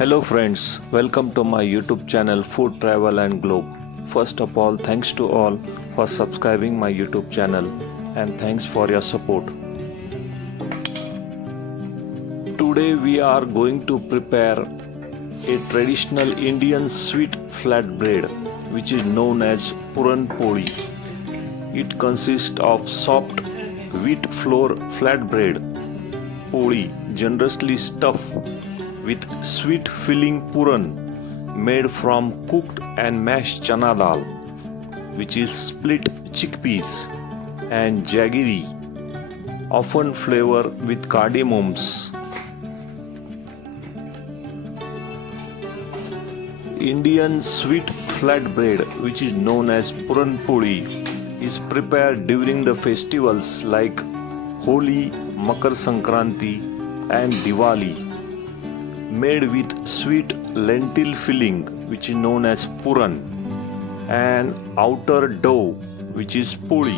Hello friends, welcome to my YouTube channel Food Travel and Globe. First of all, thanks to all for subscribing my YouTube channel and thanks for your support. Today we are going to prepare a traditional Indian sweet flatbread which is known as Puran Poli. It consists of soft wheat flour flatbread poli generously stuffed with sweet filling puran made from cooked and mashed chana dal, which is split chickpeas, and jaggery, often flavored with cardamoms. Indian sweet flatbread, which is known as Puran Poli, is prepared during the festivals like Holi, Makar Sankranti, and Diwali. Made with sweet lentil filling, which is known as puran, and outer dough, which is poli.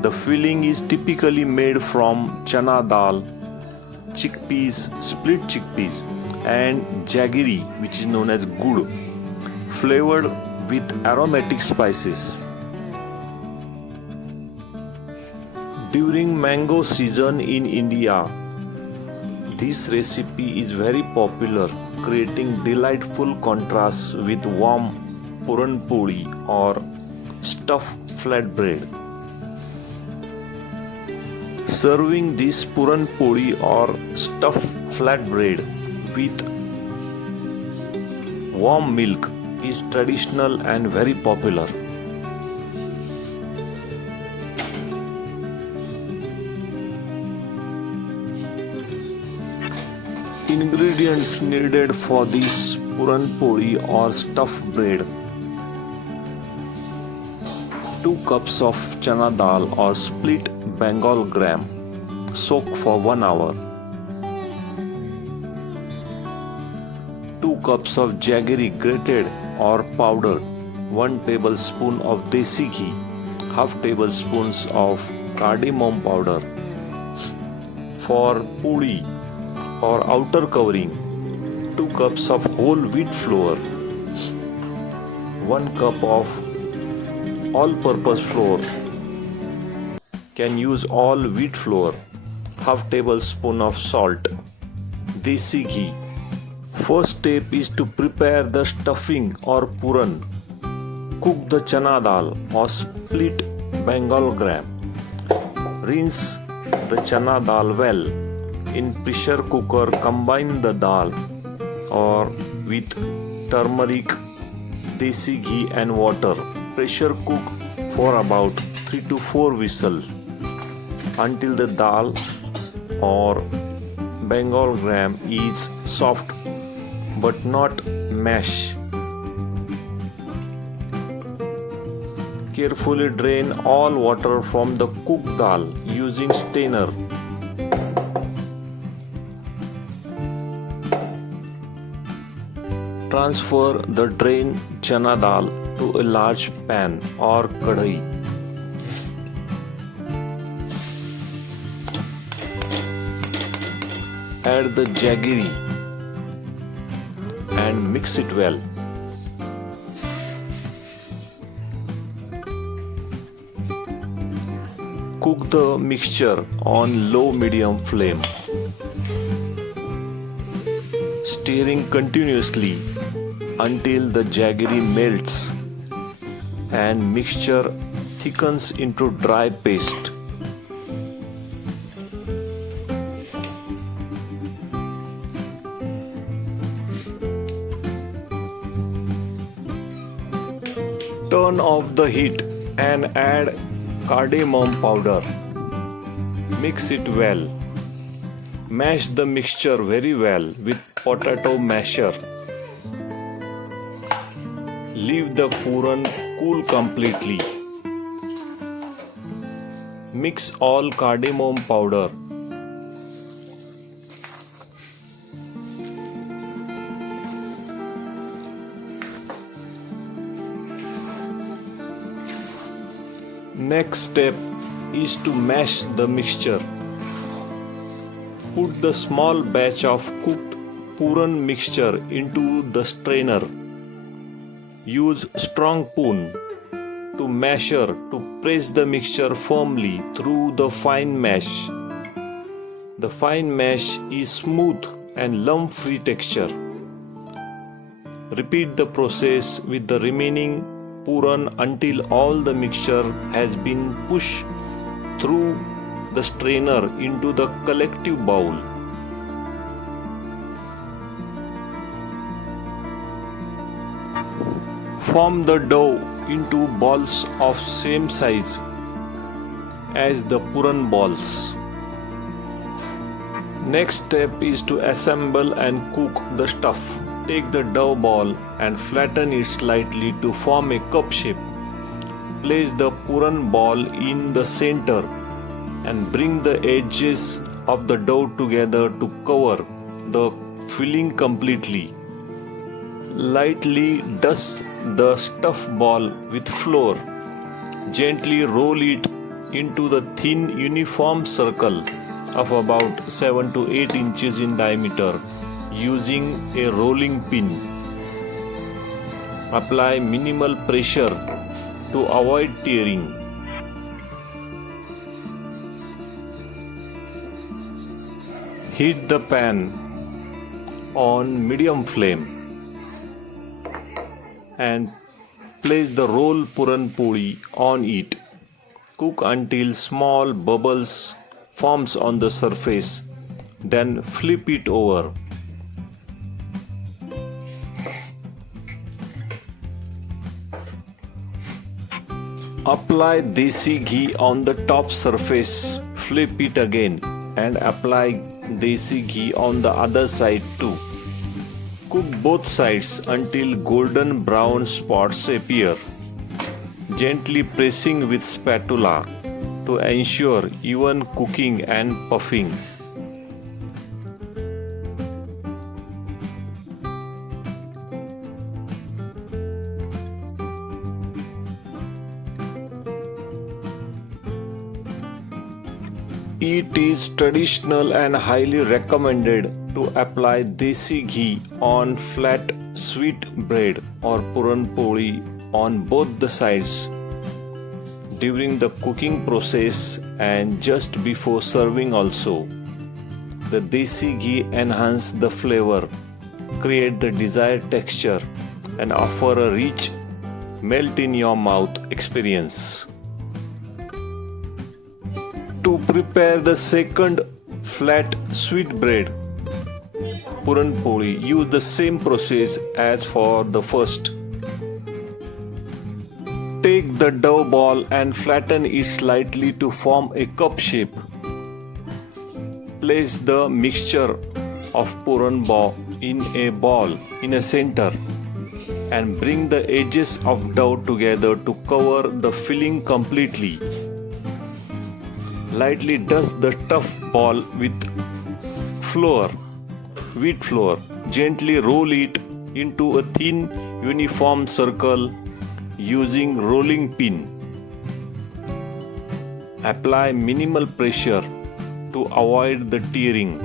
The filling is typically made from chana dal, chickpeas, split chickpeas, and jaggery, which is known as gud, flavored with aromatic spices. During mango season in India, this recipe is very popular, creating delightful contrasts with warm Puran Poli or stuffed flatbread. Serving this Puran Poli or stuffed flatbread with warm milk is traditional and very popular. Ingredients needed for this Puran Poli or stuffed bread: 2 cups of chana dal or split Bengal gram, soak for 1 hour. 2 cups of jaggery grated or powdered, 1 tablespoon of desi ghee, half tablespoons of cardamom powder. For puri or outer covering, 2 cups of whole wheat flour, 1 cup of all-purpose flour. Can use all wheat flour, half tablespoon of salt, desi ghee. First step is to prepare the stuffing or puran. Cook the chana dal or split Bengal gram. Rinse the chana dal well. In pressure cooker, combine the dal or with turmeric, desi ghee and water. Pressure cook for about 3 to 4 whistles until the dal or Bengal gram is soft but not mash. Carefully drain all water from the cooked dal using strainer. Transfer the drained chana dal to a large pan or kadai. Add the jaggery and mix it well. Cook the mixture on low-medium flame, stirring continuously until the jaggery melts and mixture thickens into dry paste. Turn off the heat and add cardamom powder. Mix it well. Mash the mixture very well with potato masher. Leave the puran cool completely. Mix all cardamom powder. Next step is to mash the mixture. Put the small batch of cooked Puran mixture into the strainer. Use strong spoon to masher to press the mixture firmly through the fine mash. The fine mash is smooth and lump-free texture. Repeat the process with the remaining puran until all the mixture has been pushed through the strainer into the collective bowl. Form the dough into balls of same size as the puran balls. Next step is to assemble and cook the stuff. Take the dough ball and flatten it slightly to form a cup shape. Place the puran ball in the center and bring the edges of the dough together to cover the filling completely. Lightly dust the stuffed ball with flour. Gently roll it into the thin uniform circle of about 7 to 8 inches in diameter using a rolling pin. Apply minimal pressure to avoid tearing. Heat the pan on medium flame and place the roll Puran Poli on it. Cook until small bubbles forms on the surface, then flip it over. Apply desi ghee on the top surface, flip it again and apply desi ghee on the other side too. Cook both sides until golden brown spots appear, gently pressing with spatula to ensure even cooking and puffing. It is traditional and highly recommended to apply desi ghee on flat sweet bread or Puran Poli on both the sides during the cooking process and just before serving also. The desi ghee enhances the flavor, create the desired texture and offer a rich melt in your mouth experience. To prepare the second flat sweet bread Puran Poli, use the same process as for the first. Take the dough ball and flatten it slightly to form a cup shape. Place the mixture of puran ball in a ball in a center and bring the edges of dough together to cover the filling completely. Lightly dust the stuffed ball with flour, wheat flour. Gently roll it into a thin uniform circle using rolling pin. Apply minimal pressure to avoid the tearing.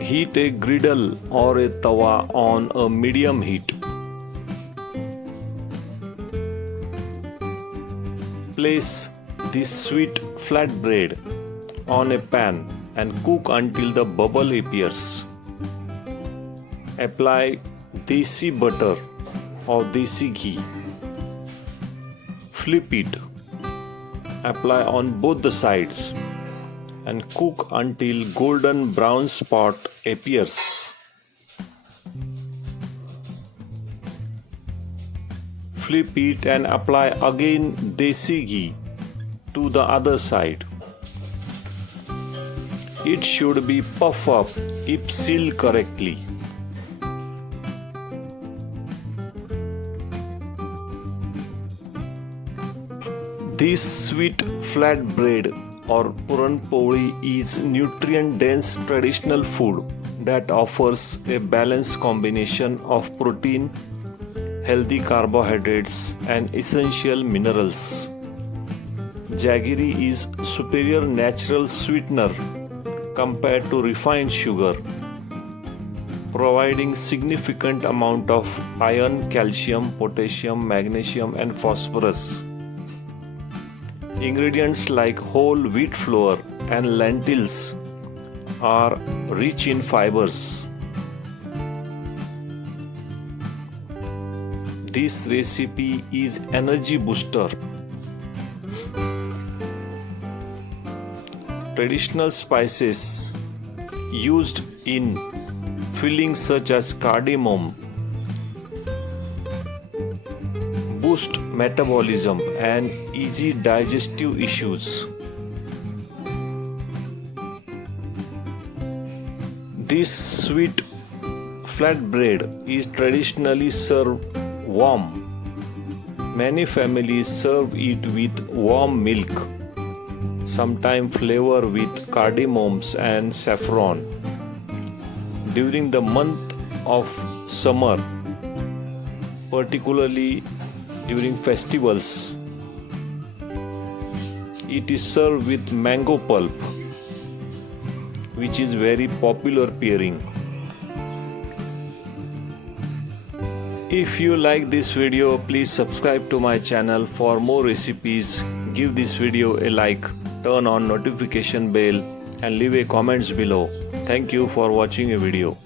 Heat a griddle or a tawa on a medium heat. Place this sweet flatbread on a pan and cook until the bubble appears. Apply desi butter or desi ghee. Flip it. Apply on both the sides and cook until golden brown spot appears. Flip it and apply again desi ghee to the other side. It should be puff up if sealed correctly. This sweet flat bread or Puran Poli is nutrient-dense traditional food that offers a balanced combination of protein, healthy carbohydrates and essential minerals. Jaggery is superior natural sweetener compared to refined sugar, providing significant amount of iron, calcium, potassium, magnesium and phosphorus. Ingredients like whole wheat flour and lentils are rich in fibers. This recipe is energy booster. Traditional spices used in fillings such as cardamom boost metabolism and easy digestive issues. This sweet flatbread is traditionally served warm. Many families serve it with warm milk, sometimes flavor with cardamoms and saffron. During the month of summer, particularly during festivals, it is served with mango pulp, which is very popular pairing. If you like this video, please subscribe to my channel for more recipes. Give this video a like, turn on notification bell and leave a comments below. Thank you for watching a video.